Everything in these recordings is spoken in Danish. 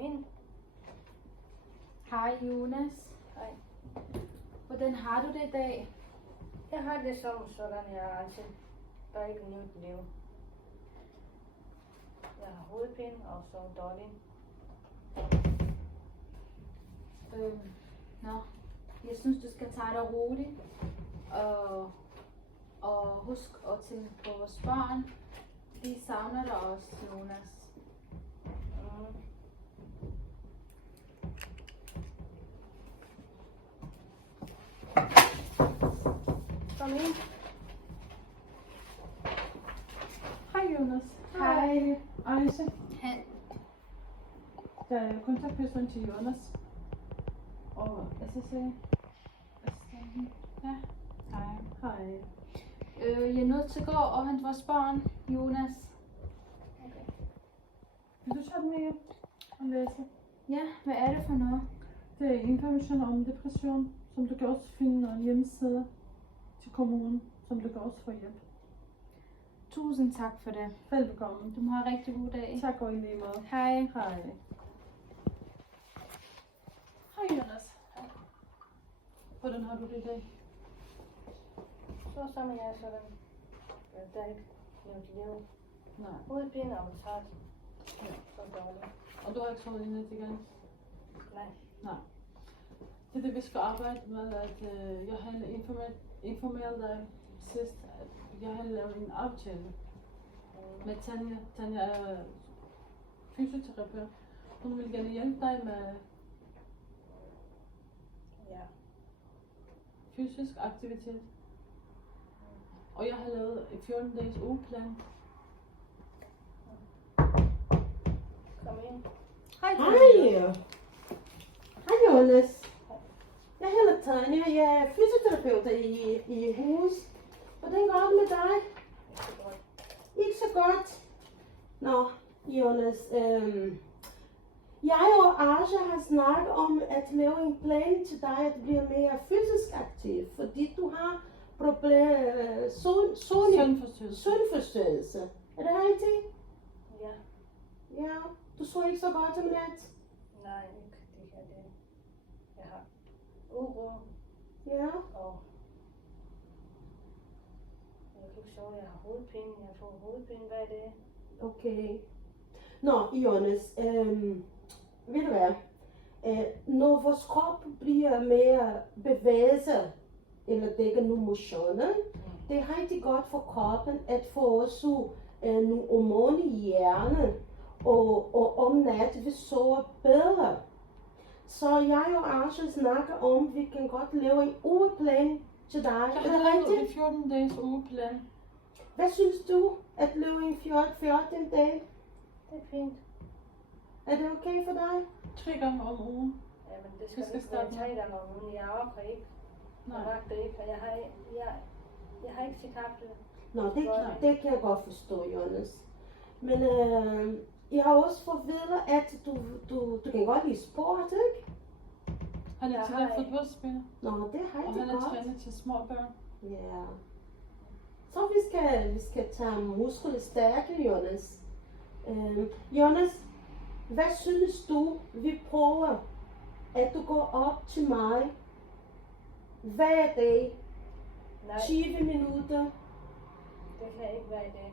ind. Hej Jonas. Hej. Hvordan har du det i dag? Jeg har det som sådan, der er ikke nyt liv. Jeg har hovedpine og så dårlig. Jeg synes, du skal tage dig roligt. Og husk at tænke på vores børn. De savner dig også, Jonas. Kom ind. Hej Jonas. Hej. Aisha. Hej. Jeg er kontaktperson til Jonas. Og assistent. Ja. Hej. Hej. Jeg er nødt til at gå og hente vores børn, Jonas. Okay. Vil du tage den med hjem og læse? Ja, hvad er det for noget? Det er information om depression, som du kan også finde på en hjemmeside til kommunen, som du kan også få hjælp. Tusind tak for det. Velbekomme. Du må have en rigtig god dag. Tak og i lige måde. Hej. Hej. Hej Jonas. Hvordan har du det i dag? Så sammen jeg sådan. Der er ikke nyt liv. Nej. Hovedpine og træt. Ja. Så dårlig. Og du har ikke sovet i nat igen? Nej. Nej. Det er det, vi skal arbejde med, at jeg har informeret dig sidst, at jeg har lavet en aftale med Tanja. Tanja er fysioterapeut. Hun vil gerne hjælpe dig med Ja. fysisk aktivitet. Og jeg har lavet en 14-dages ugeplan. Kom ind. Hej. Hej. Hej Jonas. Jeg hedder Tanja. Jeg er fysioterapeut i hus. Hvordan går det med dig? Ikke godt. Ikke så godt. Nå, Jonas. Jeg og Arsha har snakket om at lave en plan til dig, at blive mere fysisk aktiv. Fordi du har søvnforstyrrelse. Er det rigtigt? Ja. Ja. Du så ikke så godt om nat? Nej, ikke det her det. Jeg har uro Ja. og jeg kan ikke sove. Jeg har hovedpine. Jeg får hovedpine hver dag. Okay. Nå, Jonas, ved du hvad? Når vores krop bliver mere bevæget, eller dækker nogle motioner, det er rigtig godt for kroppen at få også nogle hormoner i hjernen, og om natten vi sover bedre. Så jeg og Arsha snakker om, at vi kan godt lave en ugeplan til dig. Jeg Er det har lavet en rigtigt? 14-dages ugeplan. Hvad synes du at lave en 14 dage? Det er fint. Er det okay for dig? 3 gange om ugen. Ja, men det Vi skal skal ikke være starte 3 gange om ugen. Jeg orker ikke. Jeg Nej. magter ikke, og jeg har ikke sit kapsel. Nå, det kan jeg godt forstå, Jonas. Men jeg har også fået vide, at du kan godt lide sport, ikke? Han er Jeg tidligere har- fodboldspiller, Nå, det er og rigtig han er godt. træner til små børn. Ja. Så vi skal tage muskler stærke, Jonas. Jonas, hvad synes du, vi prøver, at du går op til mig hver dag, Nej, 20 minutter? det kan ikke være det.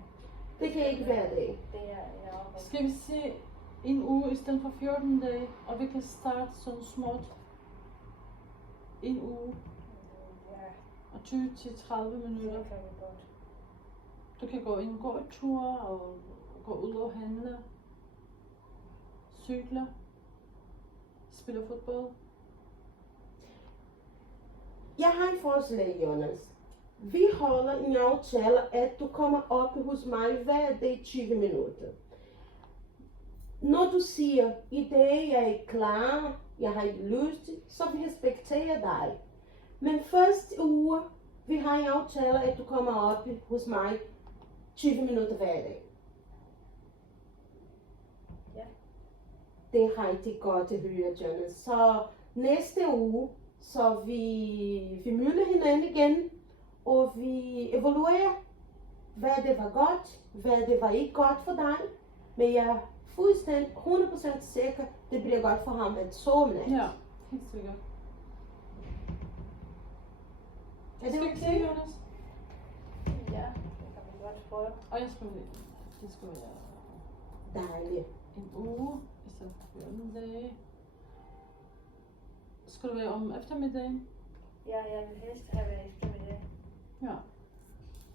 Det kan ikke hver dag. Det er, jeg orker ikke. Skal vi se en uge i stedet for 14 dage, og vi kan starte sådan småt. En uge Ja, og 20 til 30 minutter. det kan vi godt. Du kan gå en gåtur og gå ud og handle, cykle, spille fodbold. Jeg har en forslag, Jonas. Vi holder en aftale, at du kommer op hos mig hver dag 20 minutter. Når du siger, i dag jeg er ikke klar, jeg har ikke lyst, så vi respekterer dig. Men første uge, vi har en aftale, at du kommer op hos mig 20 minutter hver dag. Ja. Det er rigtig godt at høre, Jonas. Så næste uge, så vi møder hinanden igen, og vi evaluerer, hvad det var godt, hvad det var ikke godt for dig. Men jeg fuldstændig 100% sikker, det bliver godt for ham at sove nat. Ja, helt sikkert. Er det Skal vi se, okay? Jonas? Ja, det kan vi godt prøve. Og jeg skal det skal være Dejligt. en uge i stedet for 14 dage. Skal det være om eftermiddagen? Ja, jeg vil helst have været eftermiddag. Ja.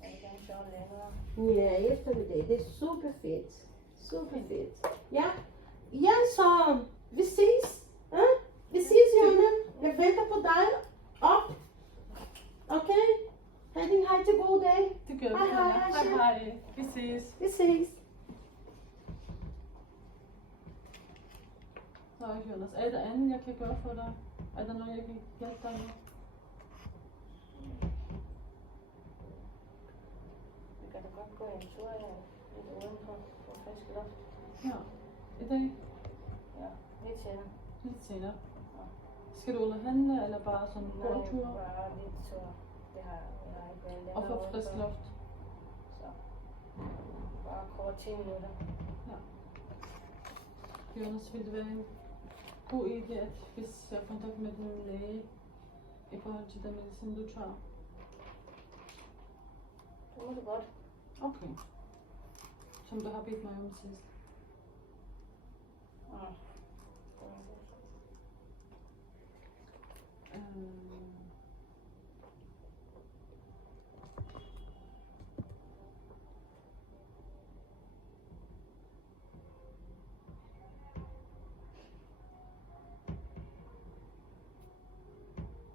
Jeg vil gerne sove længere. Ja, eftermiddag. Det er super fedt. Super fedt. Ja. Ja, så vi ses. Ja? Vi ses, Jonna. Jeg venter på dig. Op. Okay? Ha' en god dag. Det gør vi. Hej, hej, Hej, Asha. hej. Vi ses. Vi ses. Så Jonas, er der andet, jeg kan gøre for dig? Er der noget, jeg kan hjælpe dig med? Vi kan da godt gå en tur lidt udenfor på frisk luft. Ja. I dag? Ja, lidt senere. Lidt senere. Skal du ud og handle, eller bare sådan en Nej, gåtur? bare lidt tur. Det har jeg ikke været længere Og få frisk udenfor. luft? Så bare kort 10 minutter. Jonas, vil det være en god idé, at hvis jeg har kontakt med din læge i forhold til den medicin, du tager? Det må du godt. Okay. Som du har bedt mig om sidst.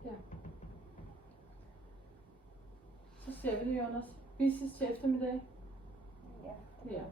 Ja. Så ser vi det, Jonas. Vi ses til eftermiddag. Ja. Ja.